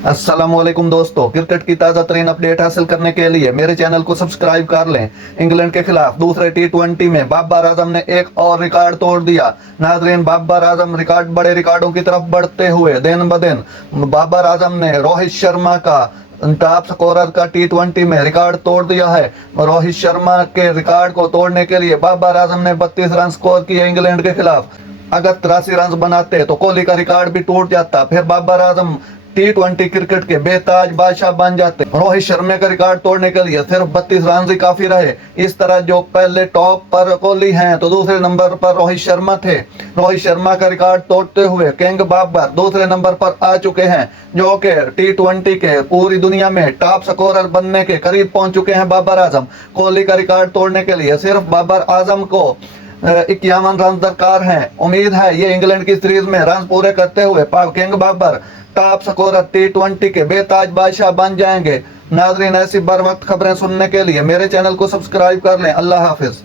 अस्सलामुअलैकुम दोस्तों, क्रिकेट की ताज़ा तरीन अपडेट हासिल करने के लिए मेरे चैनल को सब्सक्राइब कर लें। इंग्लैंड के खिलाफ दूसरे टी20 में बाबर आजम ने एक और रिकॉर्ड तोड़ दिया। नाजरीन, बाबर आजम बड़े रिकॉर्डों की तरफ बढ़ते हुए दिन ब दिन बाबर आजम ने रोहित शर्मा का टॉप स्कोरर का टी20 में रिकॉर्ड तोड़ दिया है। रोहित शर्मा के रिकॉर्ड को तोड़ने के लिए बाबर आजम ने 32 रन स्कोर किए इंग्लैंड के खिलाफ। अगर 83 रन बनाते तो कोहली का रिकॉर्ड भी टूट जाता, फिर बाबर आजम टी20 क्रिकेट के बेताज बादशाह बन जाते। रोहित शर्मा का रिकॉर्ड तोड़ने के लिए सिर्फ 32 रन ही काफी रहे। इस तरह जो पहले टॉप पर कोहली हैं तो दूसरे नंबर पर रोहित शर्मा थे। रोहित शर्मा का रिकॉर्ड तोड़ते हुए किंग बाबर दूसरे नंबर पर आ चुके हैं, जो कि टी20 के पूरी दुनिया में टॉप स्कोरर बनने के करीब पहुंच चुके हैं बाबर आजम। कोहली का रिकॉर्ड तोड़ने के लिए सिर्फ बाबर आजम को 51 रन दरकार हैं। उम्मीद है ये इंग्लैंड की सीरीज में रन पूरे करते हुए किंग बाबर टॉप स्कोरर टी20 के बेताज बादशाह बन जाएंगे। नाजरीन, ऐसी बर वक्त खबरें सुनने के लिए मेरे चैनल को सब्सक्राइब कर लें। अल्लाह हाफिज।